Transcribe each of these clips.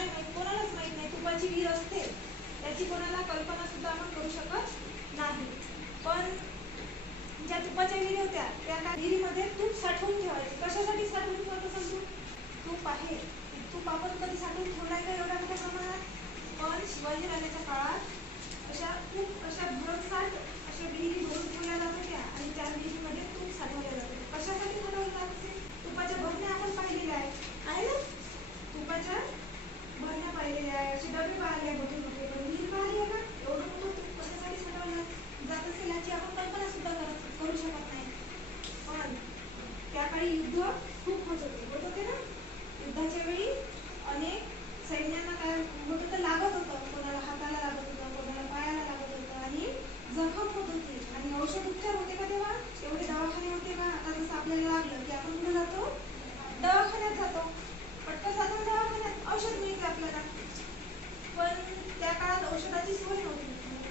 नाही माहित, कोणालाच माहित नाही तुपाची विहीर असते त्याची कोणाला कल्पना सुद्धा आपण करू शकत नाही. पण ज्या तुपाच्या विहिरी होत्या त्या विहिरीमध्ये तूप साठवून ठेवायचे. कशासाठी साठवून ठेवत असेल तूप आहे, तूप आपण कधी साठवून ठेवलाय का एवढ्या मोठ्या प्रमाणात? पण शिवाजी राजाच्या काळात अशा भरमसाठ अशा विहिरी भरून ठेवल्या जात होत्या आणि त्या विहिरीमध्ये तूप साठवल्या जात होते. कशासाठी साठवलं जात असे? तुपाच्या भरण्या आपण पाहिलेल्या आहे ना, तुपाच्या भरण्या पाहिलेल्या आहे, असे डबे पाहिले मोठे मोठे, पण विहीर पाहिली आहे का? एवढं मोठं तूप कशासाठी साठवलं जात असेल याची आपण कल्पना सुद्धा करू शकत नाही. पण त्या काळी युद्ध खूप होत होते ना. युद्धाच्या वेळी अनेक सैन्यांना काय होत होतं, लागत होतं, कोणाला हाताला लागत होतं, कोणाला पायाला लागत होतं आणि जखम होत होती. आणि औषध उपचार होते का तेव्हा? एवढे दवाखाने होते का? आता जसं आपल्याला लागलं की आपण कुठे जातो? दवाखान्यात जातो, पटकन जातो दवाखान्यात, औषध मिळते आपल्याला. पण त्या काळात औषधाची सोय नव्हती.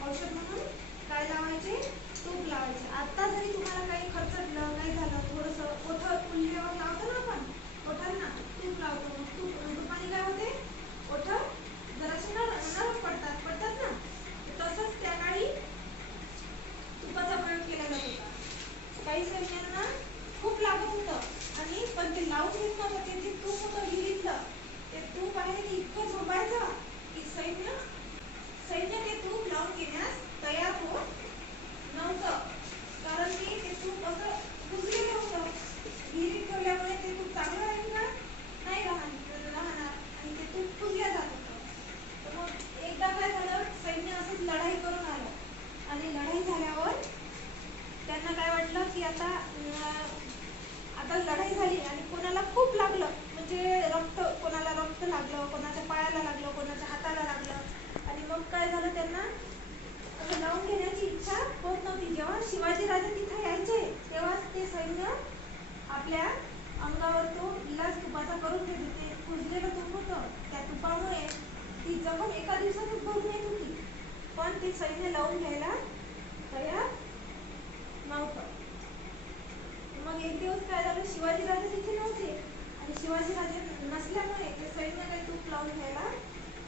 औषध म्हणून काय लावायचे? तूप लावायचे. आता जरी तुम्हाला काही खर्चटलं, काही झालं, थोडंसं कोठं फुलल्यावर लावतो ना आपण, कोठांना तूप लावतो. तुपाने काय होते? कोठं जरासे नरम पडतात ना. तसंच त्या काळी तुपाचा प्रयोग केला जात होता. काही सैन्यांना खूप लागत होतं आणि पण ते लावून घेत नव्हतं. ते जे तूप होतं विहिरीतलं, ते तूप आहे ते इतकं झोपायचं की सैन्य ते तूप लावून घेण्यास तयार होत नव्हतं. कारण की ते तूप असं कुजलेलं होतं. विहिरीत ठेवल्यामुळे ते तूप चांगलं राहील का? नाही राहणार आणि ते तूप कुजल्या जात होतं. तर मग एकदा काय झालं, सैन्य असंच लढाई करून आलं आणि लढाई झाल्यावर त्यांना काय वाटलं की आता लढाई झाली आणि कोणाला खूप लागलं, म्हणजे कोणाला रक्त लागलं, कोणाच्या पायाला लागलं, कोणाच्या हाताला लागलं आणि मग काय झालं, त्यांना असं लावून घेण्याची इच्छा होत नव्हती. जेव्हा शिवाजी राजे तिथे यायचे तेव्हाच ते सैन्य आपल्या अंगावर तो इलाज तुपाचा करून घेत होते. कुजलेलं तूप होतं, त्या तुपामुळे ती जखम एका दिवसातच भरून येत होती, पण ते सैन्य लावून घ्यायला तयार नव्हतं. मग एक दिवस काय झालं, शिवाजी राजे तिथे नव्हते आणि शिवाजी राजे नसल्यामुळे ते सैन्य काही तूप लावून घ्यायला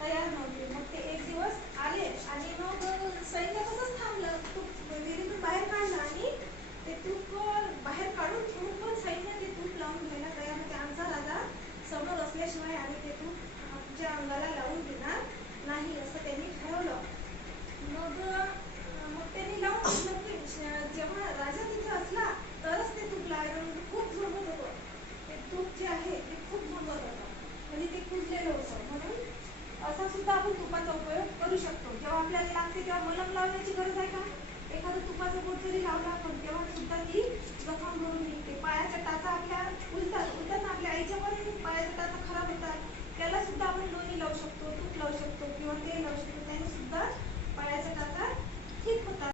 तयार नव्हते. मग ते एक दिवस आले आणि मग सैन्य तसंच थांबलं. तूप विहिरीतून बाहेर काढलं आणि ते तूप बाहेर काढून ठेवून